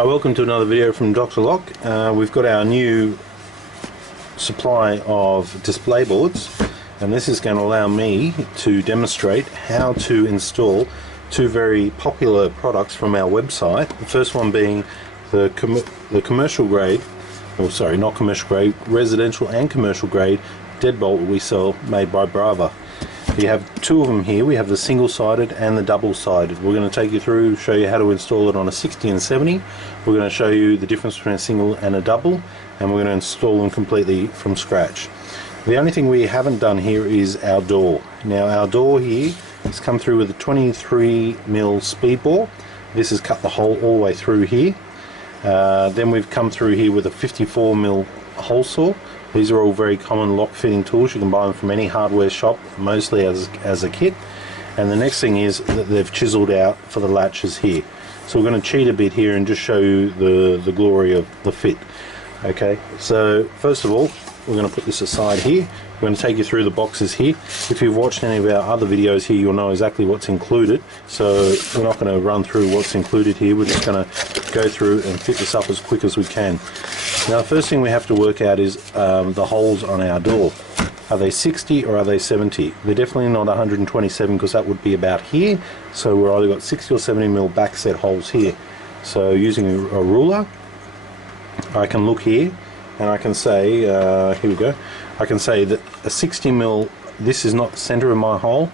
Hi, welcome to another video from Dr. Lock. We've got our new supply of display boards, and this is going to allow me to demonstrate how to install two very popular products from our website. The first one being the commercial grade, or sorry, not commercial grade, residential and commercial grade deadbolt we sell, made by Brava. We have two of them here. We have the single-sided and the double-sided. We're going to take you through, show you how to install it on a 60 and 70. We're going to show you the difference between a single and a double, and we're going to install them completely from scratch. The only thing we haven't done here is our door. Now our door here has come through with a 23mm speed bore. This has cut the hole all the way through here. Then we've come through here with a 54mm hole saw. These are all very common lock fitting tools. You can buy them from any hardware shop, mostly as a kit. And the next thing is that they've chiseled out for the latches here. So we're going to cheat a bit here and just show you the glory of the fit. Okay, so first of all, we're going to put this aside here. We're going to take you through the boxes here. If you've watched any of our other videos here, you'll know exactly what's included. So we're not going to run through what's included here. We're just going to go through and fit this up as quick as we can. Now the first thing we have to work out is the holes on our door. Are they 60 or are they 70? They're definitely not 127, because that would be about here. So we're either got 60 or 70mm back set holes here. So using a ruler, I can look here and I can say, here we go, I can say that a 60mm, this is not the center of my hole,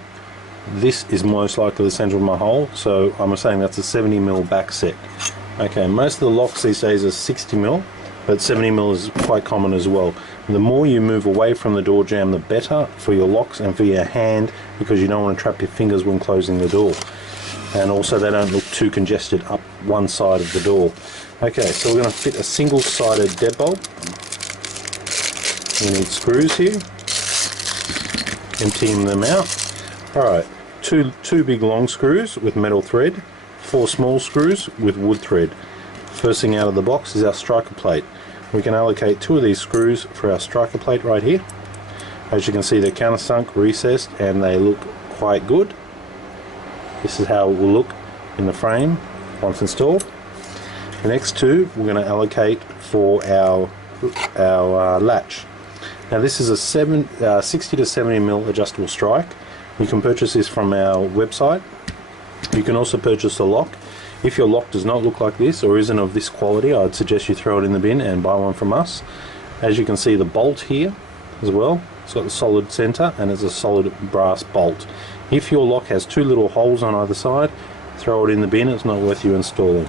this is most likely the center of my hole, so I'm saying that's a 70mm back set. Okay, most of the locks these days are 60mm, but 70mm is quite common as well. The more you move away from the door jamb, the better for your locks and for your hand, because you don't want to trap your fingers when closing the door. And also they don't look too congested up one side of the door. Okay, so we're going to fit a single-sided deadbolt. We need screws here, emptying them out. Alright, two big long screws with metal thread, 4 small screws with wood thread. First thing out of the box is our striker plate. We can allocate 2 of these screws for our striker plate right here. As you can see, they're countersunk, recessed, and they look quite good. This is how it will look in the frame once installed. The next 2 we're going to allocate for our latch. Now this is a 60 to 70mm adjustable strike. You can purchase this from our website. You can also purchase a lock. If your lock does not look like this or isn't of this quality, I'd suggest you throw it in the bin and buy one from us. As you can see, the bolt here as well, it's got the solid center and it's a solid brass bolt. If your lock has 2 little holes on either side, throw it in the bin, it's not worth you installing.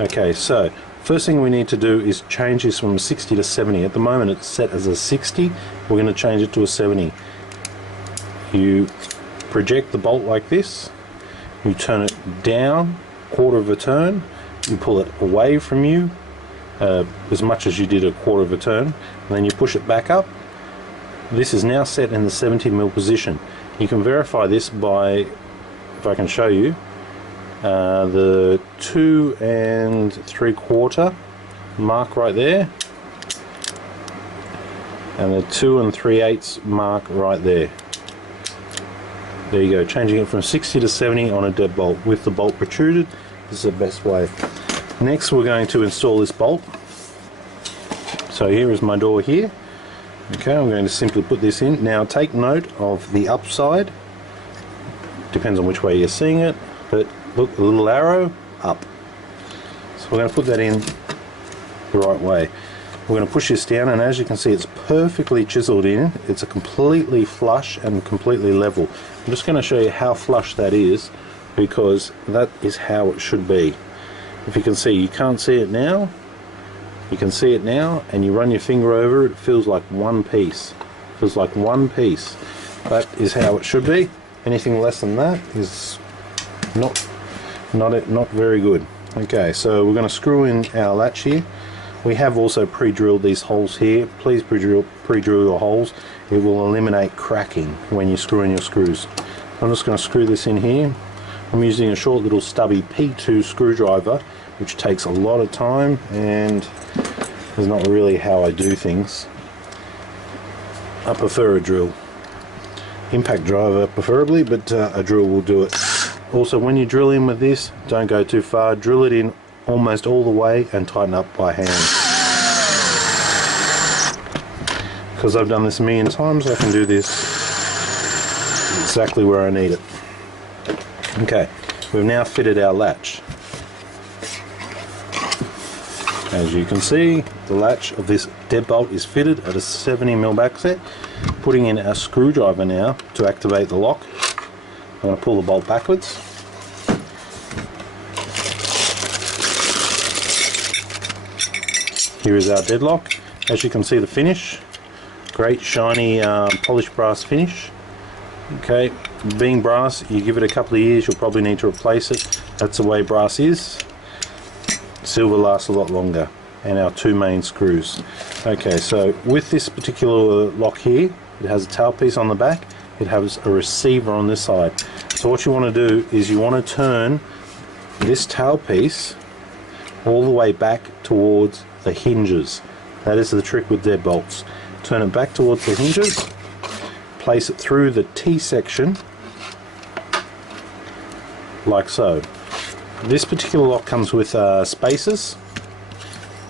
Okay, so first thing we need to do is change this from 60 to 70. At the moment it's set as a 60, we're going to change it to a 70. You project the bolt like this, you turn it down, quarter of a turn, you pull it away from you as much as you did a quarter of a turn, and then you push it back up. This is now set in the 70mm position. You can verify this by, if I can show you, the 2 3/4 mark right there, and the 2 3/8 mark right there. There you go, changing it from 60 to 70 on a deadbolt with the bolt protruded. This is the best way. Next we're going to install this bolt. So here is my door here. Okay, I'm going to simply put this in. Now take note of the upside. Depends on which way you're seeing it, but look, a little arrow up. So we're going to put that in the right way. We're going to push this down, and as you can see, it's perfectly chiseled in. It's a completely flush and completely level. I'm just going to show you how flush that is, because that is how it should be. If you can see, you can't see it now. You can see it now, and you run your finger over it, it feels like one piece. It feels like one piece. That is how it should be. Anything less than that is not very good. Okay, so we're going to screw in our latch here. We have also pre-drilled these holes here. Please pre-drill your holes. It will eliminate cracking when you screw in your screws. I'm just going to screw this in here. I'm using a short little stubby P2 screwdriver, which takes a lot of time and is not really how I do things. I prefer a drill. Impact driver preferably, but a drill will do it. Also, when you drill in with this, don't go too far. Drill it in almost all the way and tighten up by hand. Because I've done this a million times, I can do this exactly where I need it. Okay, we've now fitted our latch. As you can see, the latch of this deadbolt is fitted at a 70mm back set. Putting in a screwdriver now to activate the lock. I'm going to pull the bolt backwards. Here is our deadlock. As you can see, the finish, great shiny polished brass finish. Okay, being brass, you give it a couple of years, you'll probably need to replace it. That's the way brass is. Silver lasts a lot longer. And our two main screws. Okay, so with this particular lock here, it has a tailpiece on the back, it has a receiver on this side. So what you want to do is you want to turn this tailpiece all the way back towards the hinges. That is the trick with deadbolts. Turn it back towards the hinges, place it through the T-section, like so. This particular lock comes with spacers,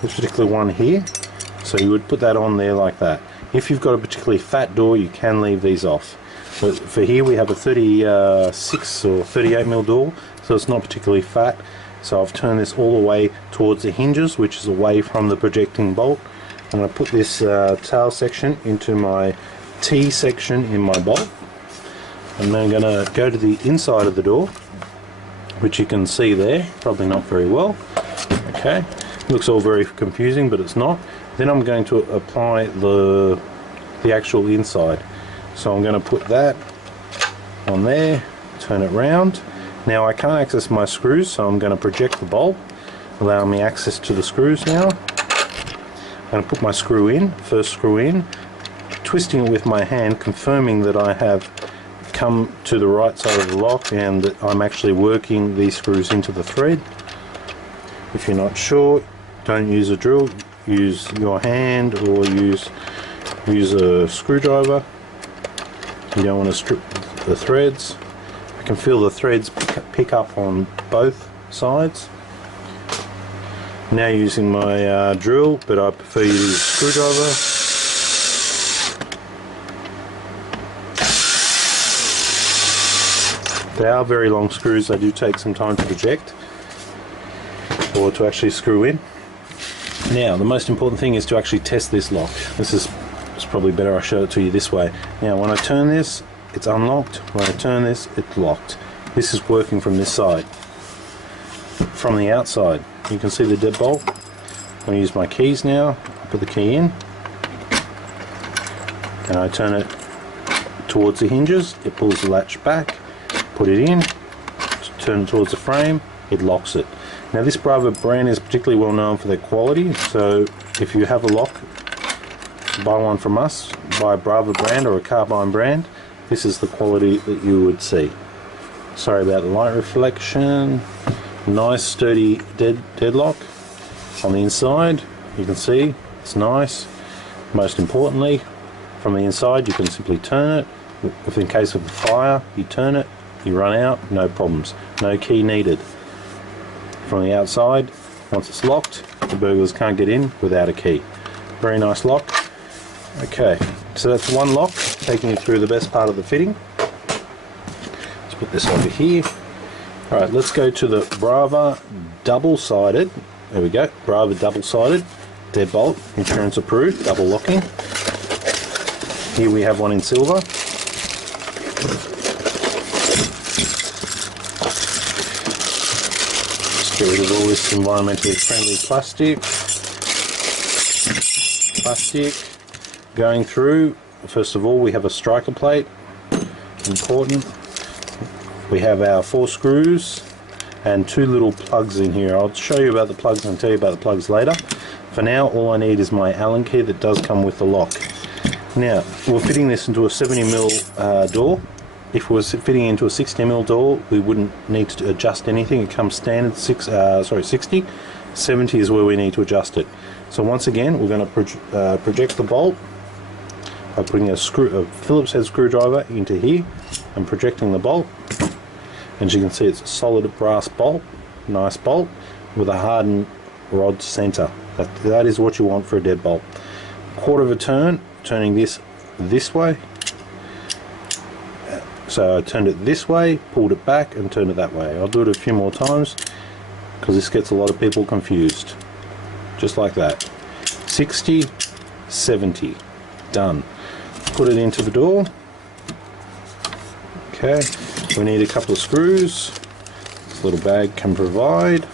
this particular one here, so you would put that on there like that. If you've got a particularly fat door, you can leave these off. But for here we have a 36 or 38mm door, so it's not particularly fat. So I've turned this all the way towards the hinges, which is away from the projecting bolt. I'm going to put this tail section into my T section in my bolt. I'm then going to go to the inside of the door, which you can see there, probably not very well. Okay, looks all very confusing, but it's not. Then I'm going to apply the actual inside. So I'm going to put that on there, turn it round. Now I can't access my screws, so I'm going to project the bolt, allowing me access to the screws now. I'm going to put my screw in, first screw in, twisting it with my hand, confirming that I have come to the right side of the lock and that I'm actually working these screws into the thread. If you're not sure, don't use a drill, use your hand or use a screwdriver. You don't want to strip the threads. I can feel the threads pick up on both sides. Now using my drill, but I prefer to use a screwdriver. They are very long screws, they do take some time to project or to actually screw in. Now the most important thing is to actually test this lock. It's probably better I show it to you this way. Now when I turn this, it's unlocked. When I turn this, it's locked. This is working from this side. From the outside, you can see the deadbolt. I'm going to use my keys now. I put the key in and I turn it towards the hinges. It pulls the latch back. Put it in, turn it towards the frame, it locks it. Now this Brava brand is particularly well known for their quality, so if you have a lock, buy one from us, buy a Brava brand or a carbine brand, this is the quality that you would see. Sorry about the light reflection. Nice sturdy deadlock on the inside. You can see it's nice. Most importantly, from the inside you can simply turn it. If in case of a fire, you turn it, you run out, no problems. No key needed. From the outside, once it's locked, the burglars can't get in without a key. Very nice lock. Okay, so that's one lock, taking you through the best part of the fitting. Let's put this over here. Alright, let's go to the Brava double-sided, there we go, Brava double-sided deadbolt, insurance approved, double locking. Here we have one in silver. Let's get rid of all this environmentally friendly plastic. Going through, first of all we have a striker plate, important. We have our 4 screws and 2 little plugs in here. I'll show you about the plugs and tell you about the plugs later. For now all I need is my Allen key that does come with the lock. Now we're fitting this into a 70mm door. If we were fitting into a 60mm door we wouldn't need to adjust anything. It comes standard 60. 70 is where we need to adjust it. So once again we're going to project the bolt by putting a Phillips head screwdriver into here and projecting the bolt. As you can see it's a solid brass bolt, nice bolt. with a hardened rod center. That is what you want for a deadbolt. Quarter of a turn, turning this way. So I turned it this way, pulled it back and turned it that way. I'll do it a few more times because this gets a lot of people confused. Just like that. 60, 70. Done. Put it into the door. Okay, we need a couple of screws. This little bag can provide.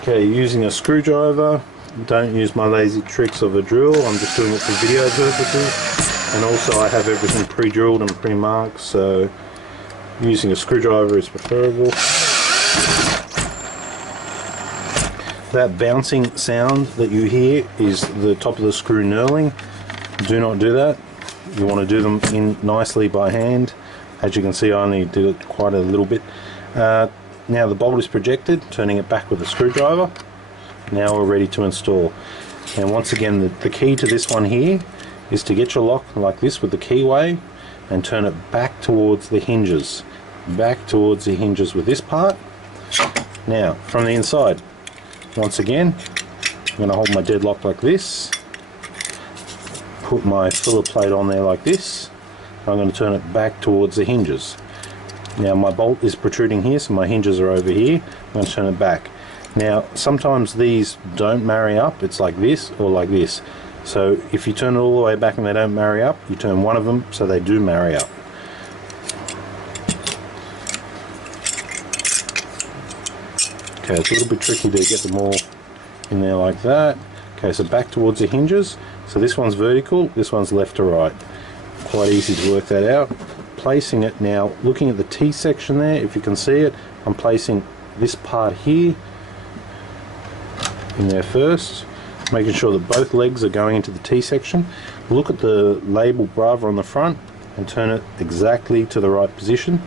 Okay, using a screwdriver. Don't use my lazy tricks of a drill. I'm just doing it for video purposes. And also I have everything pre-drilled and pre-marked, so using a screwdriver is preferable. That bouncing sound that you hear is the top of the screw knurling. Do not do that. You want to do them in nicely by hand. As you can see, I only did it quite a little bit. Now the bolt is projected, turning it back with a screwdriver. Now we're ready to install. And once again, the key to this one here is to get your lock like this with the keyway and turn it back towards the hinges. Back towards the hinges with this part. Now, from the inside, once again, I'm going to hold my deadlock like this. Put my filler plate on there like this. I'm going to turn it back towards the hinges. Now my bolt is protruding here, so my hinges are over here. I'm going to turn it back. Now sometimes these don't marry up, it's like this or like this. So if you turn it all the way back and they don't marry up, you turn one of them so they do marry up. Okay, it's a little bit tricky to get them all in there like that. Okay, so back towards the hinges. So this one's vertical, this one's left to right. Quite easy to work that out. Placing it now, looking at the T section there, if you can see it, I'm placing this part here in there first, making sure that both legs are going into the T section. Look at the label Brava on the front and turn it exactly to the right position.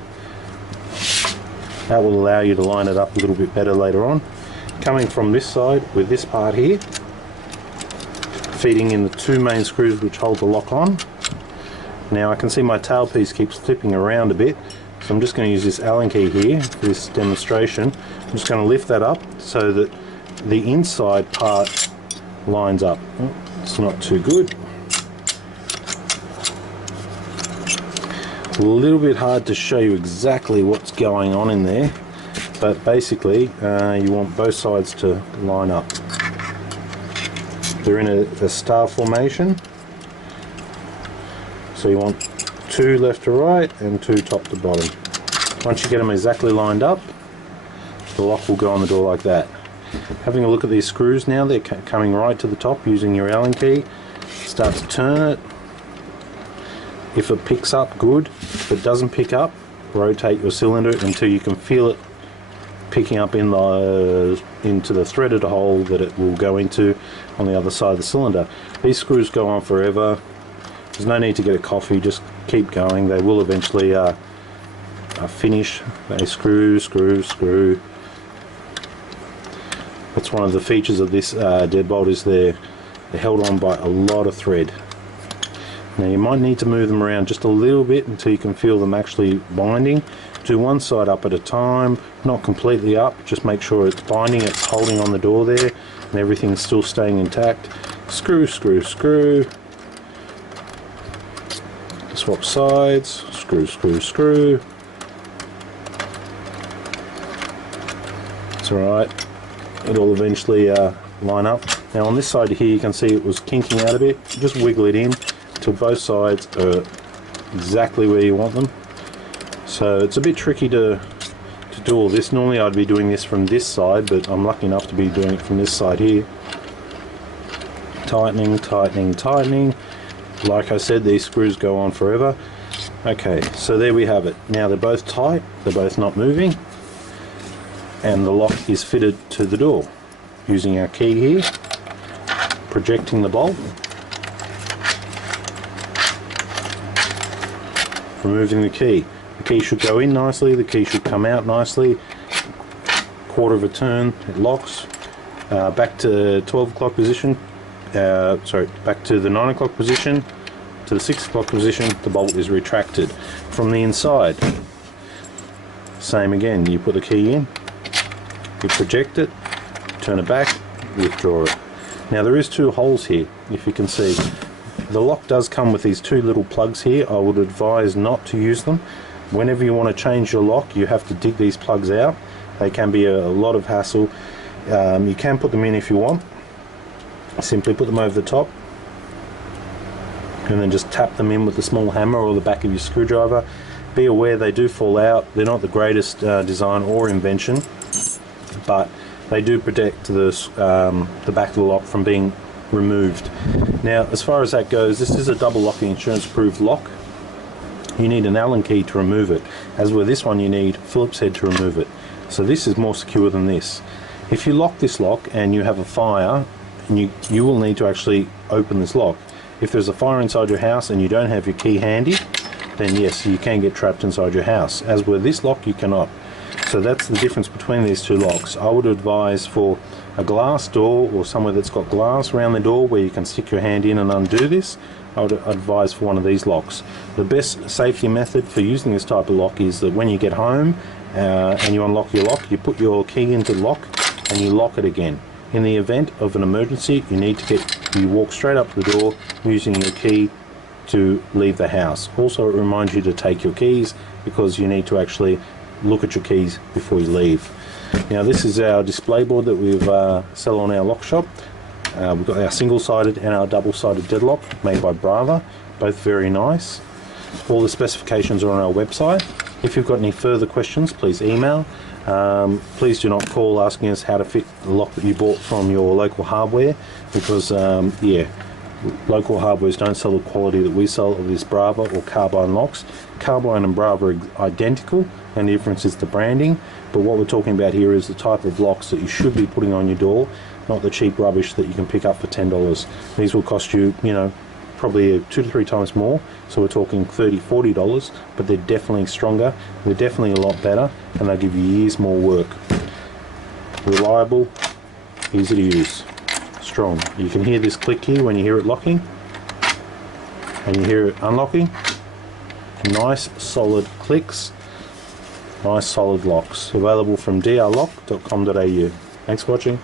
That will allow you to line it up a little bit better later on. Coming from this side with this part here, feeding in the two main screws which hold the lock on. Now I can see my tailpiece keeps flipping around a bit, so I'm just going to use this Allen key here for this demonstration. I'm just going to lift that up so that the inside part lines up. Oh, it's not too good. It's a little bit hard to show you exactly what's going on in there, but basically you want both sides to line up. They're in a star formation, so you want two left to right and two top to bottom. Once you get them exactly lined up, the lock will go on the door like that. Having a look at these screws now, they're coming right to the top using your Allen key. Start to turn it. If it picks up, good. If it doesn't pick up, rotate your cylinder until you can feel it picking up in into the threaded hole that it will go into on the other side of the cylinder. These screws go on forever. There's no need to get a coffee, just keep going. They will eventually finish. They screw, screw, screw. That's one of the features of this deadbolt, is they're held on by a lot of thread. Now you might need to move them around just a little bit until you can feel them actually binding. Do one side up at a time, not completely up, just make sure it's binding, it's holding on the door there and everything's still staying intact. Screw, screw, screw. Swap sides, screw, screw, screw. It's alright, it'll eventually line up. Now on this side here you can see it was kinking out a bit. Just wiggle it in till both sides are exactly where you want them. So it's a bit tricky to do all this. Normally I'd be doing this from this side, but I'm lucky enough to be doing it from this side here. Tightening, tightening, tightening. Like I said, these screws go on forever. Okay, so there we have it. Now they're both tight, they're both not moving, and the lock is fitted to the door. Using our key here, projecting the bolt, removing the key. The key should go in nicely, the key should come out nicely. Quarter of a turn, it locks. Back to 12 o'clock position, back to the 9 o'clock position, to the 6 o'clock position, the bolt is retracted. From the inside, Same again, you put the key in, you project it, turn it back, withdraw it. Now there is 2 holes here, if you can see. The lock does come with these 2 little plugs here. I would advise not to use them. Whenever you want to change your lock, you have to dig these plugs out. They can be a lot of hassle. You can put them in if you want. Simply put them over the top and then just tap them in with the small hammer or the back of your screwdriver. Be aware they do fall out. They're not the greatest design or invention, but they do protect the back of the lock from being removed. Now, as far as that goes, this is a double locking insurance approved lock. You need an Allen key to remove it, as with this one you need Phillips head to remove it. So this is more secure than this. If you lock this lock and you have a fire, and you will need to actually open this lock. If there's a fire inside your house and you don't have your key handy, then yes, you can get trapped inside your house. As with this lock, you cannot. So that's the difference between these 2 locks. I would advise for a glass door or somewhere that's got glass around the door where you can stick your hand in and undo this, I would advise for one of these locks. The best safety method for using this type of lock is that when you get home and you unlock your lock, you put your key into the lock and you lock it again. In the event of an emergency, you walk straight up to the door using your key to leave the house. Also, it reminds you to take your keys because you need to actually look at your keys before you leave. Now, this is our display board that we sell on our lock shop. We've got our single-sided and our double-sided deadlock made by Brava, both very nice. All the specifications are on our website. If you've got any further questions, please email. Please do not call asking us how to fit the lock that you bought from your local hardware, because local hardwares don't sell the quality that we sell of this Brava or Carbine locks. Carbine and Brava are identical, and the difference is the branding. But what we're talking about here is the type of locks that you should be putting on your door, not the cheap rubbish that you can pick up for $10. These will cost you, probably 2 to 3 times more, so we're talking $30, $40, but they're definitely stronger, they're definitely a lot better, and they'll give you years more work. Reliable, easy to use, strong. You can hear this click here when you hear it locking, and you hear it unlocking. Nice solid clicks, nice solid locks. Available from drlock.com.au. Thanks for watching.